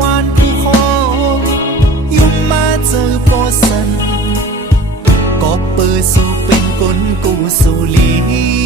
วานผู้คอยยุ่มม暖不好，用马สัน，ก็เปิดสู่เป็นกลกูสู่ลี